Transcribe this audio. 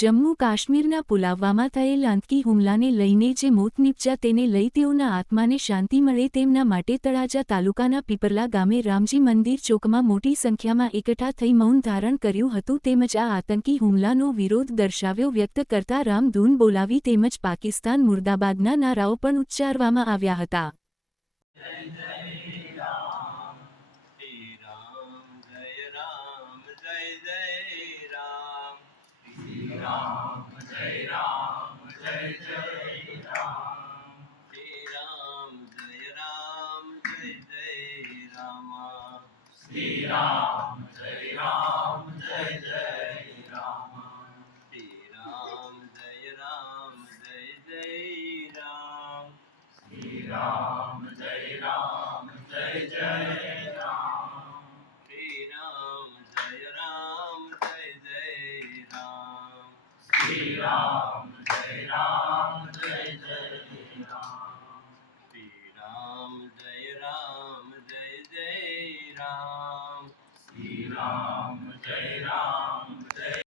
જમ્મુ કાશ્મીરના પુલવામામાં થયેલ આતંકી હુમલાને લઈને જે મોત નીપજ્યા તેને લઈ તેઓના આત્માને શાંતિ મળે તેમના માટે તળાજા તાલુકાના પીપરલા ગામે રામજી મંદિર ચોકમાં મોટી સંખ્યામાં એકઠા થઈ મૌન ધારણ કર્યું હતું તેમજ આ આતંકી હુમલાનો વિરોધ દર્શાવ્યો વ્યક્ત કરતા રામધૂન બોલાવી તેમજ પાકિસ્તાન મુર્દાબાદના નારાઓ પણ ઉચ્ચારવામાં આવ્યા હતા. Ram Jai Ram Jai Jai Ram Shri Ram Jai Ram Jai Jai Rama Shri Ram Jai Ram Jai Jai Rama Shri Ram Jai Ram Jai Jai Ram Shri Ram Jai Ram Jai Jai Ram Shri Ram Jai Ram Jai Jai Ram Shri Ram